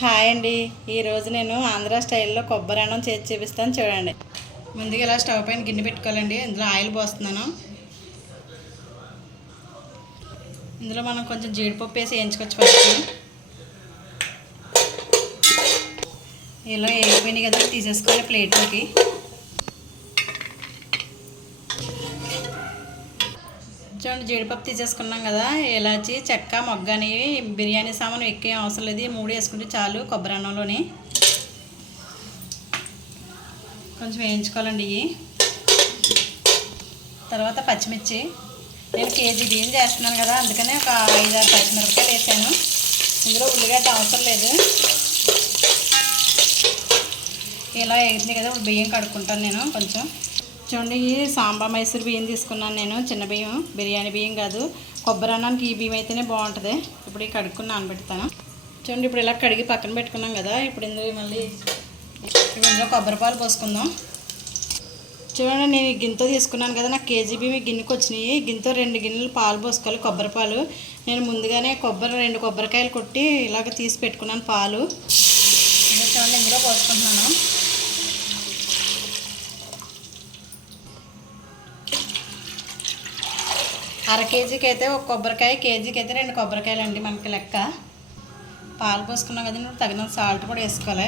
Hi అండి. ఈరోజు నేను ఆంధ్ర స్టైల్లో కొబ్బరి అన్నం చేసి చూపిస్తాను చూడండి. ముందుగా ఇలా స్టవ్ పైన గిన్నె పెట్టుకోవాలండి. ఇందులో ఆయిల్ పోస్తున్నాను. ఇందులో మనం కొంచెం జీడిపప్పు వేసి వేయించుకోవచ్చు ఫస్ట్. ఇలా వేగిపోయినాయి కదా తీసేసుకోవాలి ప్లేట్లోకి. చూడండి జీడిపప్పు తీసేసుకున్నాం కదా ఇలాచి చెక్క మొగ్గ అనేవి బిర్యానీ సామాను ఎక్కువ అవసరం లేదు మూడు వేసుకుంటే చాలు కొబ్బరి అన్నంలోని. కొంచెం వేయించుకోవాలండి ఇవి. తర్వాత పచ్చిమిర్చి. నేను కేజీ బియ్యం చేస్తున్నాను కదా అందుకనే ఒక ఐదారు పచ్చిమిరపకాయలు వేసాను. ఇందులో ఉల్లిగడ్డ అవసరం లేదు. ఇలా వేసింది కదా బియ్యం కడుక్కుంటాను నేను కొంచెం. చూడండి ఈ సాంబార్ మైసూర్ బియ్యం తీసుకున్నాను నేను చిన్న బియ్యం బిర్యానీ బియ్యం కాదు. కొబ్బరి అన్నానికి ఈ బియ్యం అయితేనే బాగుంటుంది. ఇప్పుడు ఈ కడుక్కుని నానబెడతాను. చూడండి ఇప్పుడు ఇలా కడిగి పక్కన పెట్టుకున్నాం కదా ఇప్పుడు ఇందులో మళ్ళీ ఇప్పుడు ఇందులో కొబ్బరి పాలు పోసుకుందాం. చూడండి నేను ఈ గిన్నెతో తీసుకున్నాను కదా నాకు కేజీ బియ్యం ఈ గిన్నెకి వచ్చినాయి. గిన్నెతో రెండు గిన్నెలు పాలు పోసుకోవాలి కొబ్బరి పాలు. నేను ముందుగానే కొబ్బరి రెండు కొబ్బరికాయలు కొట్టి ఇలాగ తీసి పెట్టుకున్నాను పాలు. చూడండి ఇందులో పోసుకుంటున్నాను. అర కేజీకి అయితే ఒక కొబ్బరికాయ కేజీకి అయితే రెండు కొబ్బరికాయలు అండి మనకి లెక్క. పాలు పోసుకున్నాం కదండి తగినంత సాల్ట్ కూడా వేసుకోవాలి.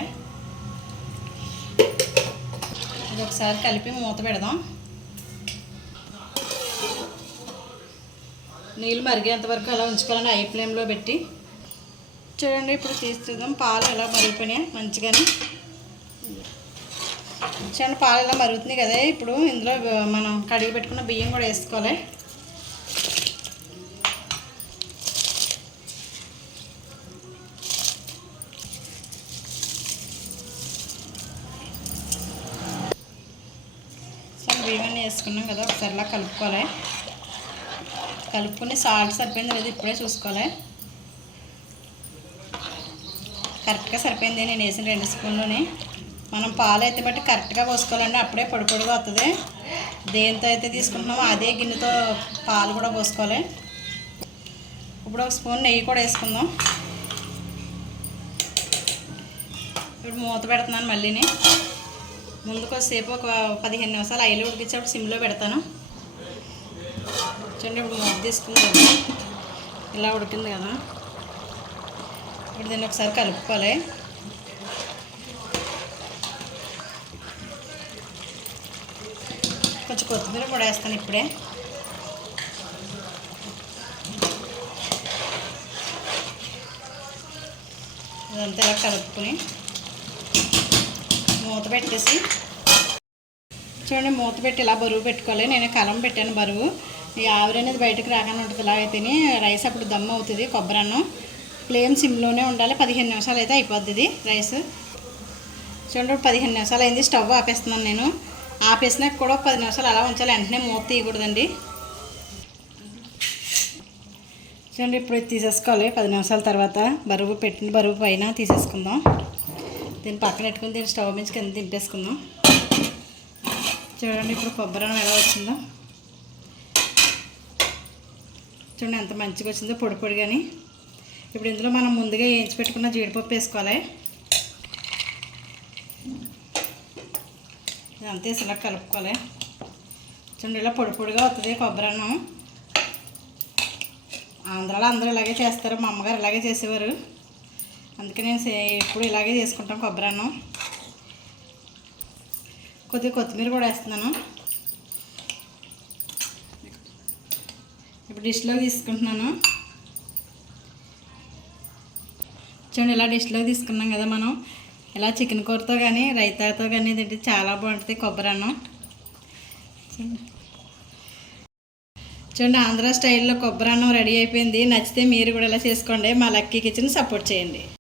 ఇది ఒకసారి కలిపి మూత పెడదాం. నీళ్ళు మరిగేంత వరకు అలా ఉంచుకోవాలని ఐ ఫ్లేమ్లో పెట్టి. చూడండి ఇప్పుడు తీస్తుందాం పాలు ఎలా మరిగిపోయినాయి మంచిగానే. చూడండి పాలు ఇలా మరుగుతున్నాయి కదా. ఇప్పుడు ఇందులో మనం కడిగి పెట్టుకున్న బియ్యం కూడా వేసుకోవాలి. సో బియ్యాన్ని వేసుకున్నాం కదా ఒకసారిలా కలుపుకోవాలి. కలుపుకుని సాల్ట్ సరిపోయింది లేదు ఇప్పుడే చూసుకోవాలి. కరెక్ట్గా సరిపోయింది. నేను వేసిన రెండు స్పూన్లోని మనం పాలు అయితే బట్టి కరెక్ట్గా పోసుకోవాలండి. అప్పుడే పొడి పొడిగా వస్తుంది దేంతో అయితే తీసుకుంటున్నామో అదే గిన్నెతో పాలు కూడా పోసుకోవాలి. ఇప్పుడు ఒక స్పూన్ నెయ్యి కూడా వేసుకుందాం. ఇప్పుడు మూత పెడుతున్నాను మళ్ళీని. ముందు కొద్దిసేపు ఒక పదిహేను నిమిషాలు ఐలు ఉడికించేప్పుడు సిమ్లో పెడతాను. చూడండి ఇప్పుడు మూత తీసుకుంది ఇలా ఉడికింది కదా. ఇప్పుడు దీన్ని ఒకసారి కలుపుకోవాలి. కొంచెం కొత్తిమీర కూడా వేస్తాను ఇప్పుడే. ఇదంతా ఇలా కలుపుకుని మూత పెట్టేసి. చూడండి మూత పెట్టి ఇలా బరువు పెట్టుకోవాలి. నేను కలం పెట్టాను బరువు. ఈ ఆవిరి అనేది బయటకు రాగానే ఉంటుంది ఇలా అయితేనే రైస్ అప్పుడు దమ్ అవుతుంది కొబ్బరి అన్నం. ఫ్లేమ్ సిమ్లోనే ఉండాలి. పదిహేను నిమిషాలు అయితే అయిపోద్ది రైస్. చూడండి పదిహేను నిమిషాలు అయింది. స్టవ్ ఆపేస్తున్నాను నేను. ఆపేసినాక కూడా పది నిమిషాలు అలా ఉంచాలి. వెంటనే మూత తీయకూడదండి. చూడండి ఇప్పుడు తీసేసుకోవాలి. పది నిమిషాల తర్వాత బరువు పెట్టిన బరువు పైన తీసేసుకుందాం. దీన్ని పక్కన పెట్టుకుని దీన్ని స్టవ్ మించి కింద దింపేసుకుందాం. చూడండి ఇప్పుడు కొబ్బరి అన్నం ఎలా వచ్చిందో. చూడండి ఎంత మంచిగా వచ్చిందో పొడి పొడి కానీ ఇప్పుడు ఇందులో మనం ముందుగా వేయించి పెట్టుకున్న జీడిపప్పు వేసుకోవాలి. ఇదంతా ఇలా కలుపుకోవాలి. చూడండి ఇలా పొడి పొడిగా వస్తుంది కొబ్బరి అన్నం. ఆంధ్రాలో అందరూ ఇలాగే చేస్తారు మా అమ్మగారు ఇలాగే చేసేవారు. అందుకే నేను ఎప్పుడు ఇలాగే చేసుకుంటాం కొబ్బరి అన్నం కొద్దిగా కొత్తిమీర కూడా వేస్తున్నాను. ఇప్పుడు డిష్లోకి తీసుకుంటున్నాను. చూడండి ఇలా డిష్లోకి తీసుకున్నాం కదా మనం. ఇలా చికెన్ కూరతో కానీ రైతాతో కానీ తింటే చాలా బాగుంటుంది కొబ్బరి అన్నం చూడండి ఆంధ్ర స్టైల్లో కొబ్బరి అన్నం రెడీ అయిపోయింది. నచ్చితే మీరు కూడా ఇలా చేసుకోండి. మా లక్కీ కిచెన్ సపోర్ట్ చేయండి.